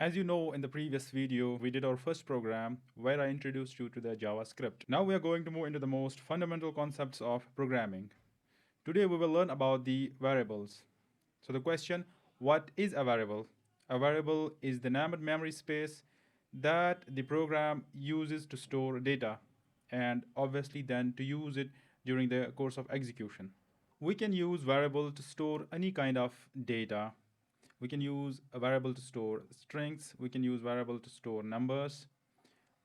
As you know, in the previous video, we did our first program where I introduced you to the JavaScript. Now we are going to move into the most fundamental concepts of programming. Today we will learn about the variables. So the question, what is a variable? A variable is the named memory space that the program uses to store data and obviously then to use it during the course of execution. We can use variable to store any kind of data. We can use a variable to store strings. We can use variable to store numbers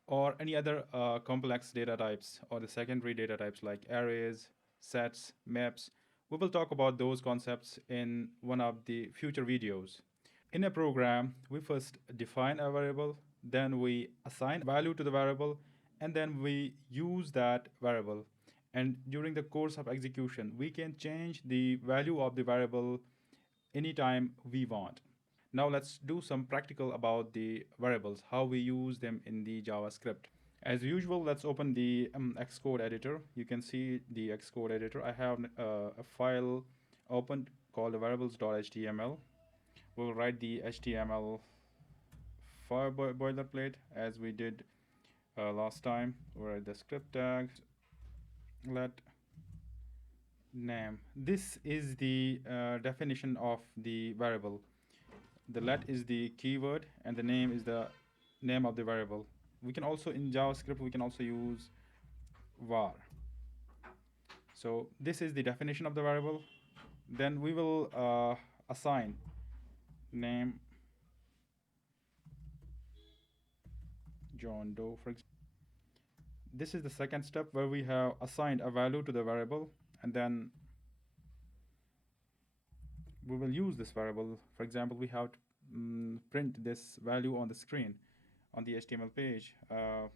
or any other complex data types or the secondary data types like arrays, sets, maps. We will talk about those concepts in one of the future videos. In a program, we first define a variable, then we assign value to the variable, and then we use that variable. And during the course of execution, we can change the value of the variable anytime we want. Now let's do some practical about the variables, how we use them in the JavaScript. As usual, let's open the Xcode editor. You can see the Xcode editor. I have a file opened called variables.html. We'll write the HTML file boilerplate as we did last time. We'll write the script tag. Let name. This is the definition of the variable. The let is the keyword and the name is the name of the variable. We can also, in JavaScript, we can also use var. So this is the definition of the variable. Then we will assign name John Doe, for example. This is the second step where we have assigned a value to the variable, and then we will use this variable. For example, we have to print this value on the screen on the HTML page. As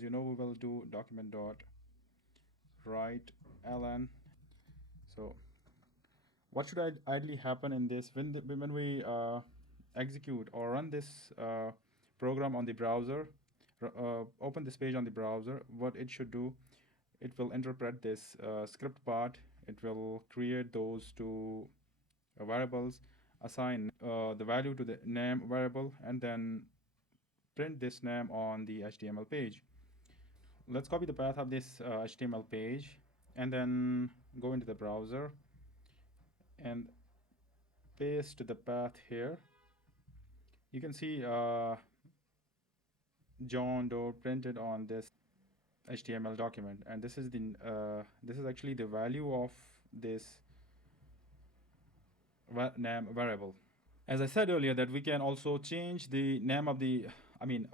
you know, we will do document.write_ln. So what should ideally happen in this when we execute or run this program on the browser, open this page on the browser? What it should do, it will interpret this script part. It will create those two variables, assign the value to the name variable, and then print this name on the HTML page. Let's copy the path of this HTML page and then go into the browser and paste the path here. You can see John Doe printed on this HTML document, and this is actually the value of this name variable. As I said earlier, that we can also change the name of the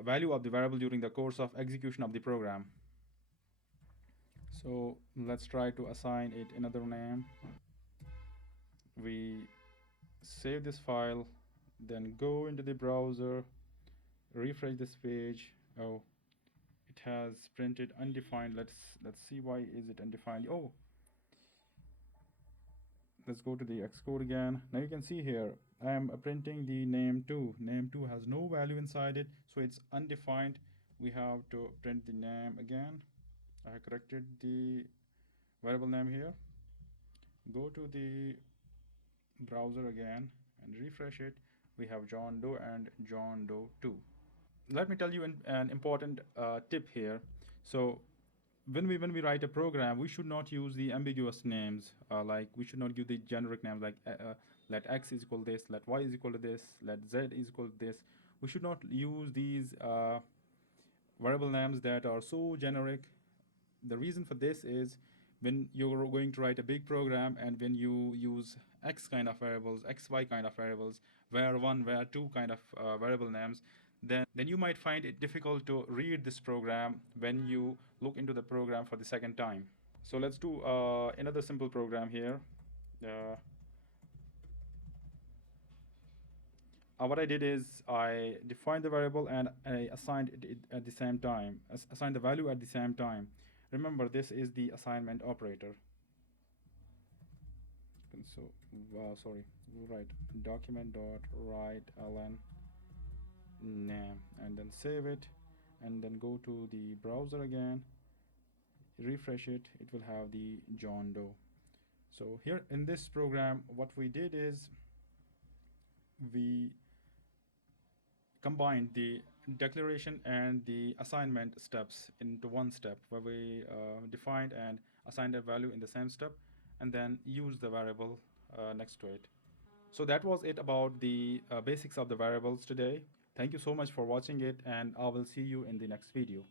value of the variable during the course of execution of the program. So let's try to assign it another name. We save this file, then go into the browser, refresh this page. Oh, it has printed undefined. Let's see why is it undefined. Oh, let's go to the Xcode again. Now you can see here I am printing the name2. Name2 has no value inside it, so it's undefined. We have to print the name again. I have corrected the variable name here. Go to the browser again and refresh it. We have John Doe and John Doe 2. Let me tell you an important tip here. So when we write a program, we should not use the ambiguous names. Like we should not give the generic names like let x is equal to this, let y is equal to this, let z is equal to this. We should not use these variable names that are so generic. The reason for this is when you're going to write a big program and when you use x kind of variables, xy kind of variables, var1, var2 kind of variable names, then you might find it difficult to read this program when you look into the program for the second time. So let's do another simple program here. What I did is I defined the variable and I assigned it at the same time, assigned the value at the same time. Remember, this is the assignment operator. So sorry, we'll write document.write_ln name and then save it and then go to the browser again, refresh it. It will have the John Doe. So here in this program, what we did is we combined the declaration and the assignment steps into one step, where we defined and assigned a value in the same step and then use the variable next to it. So that was it about the basics of the variables today. Thank you so much for watching it, and I will see you in the next video.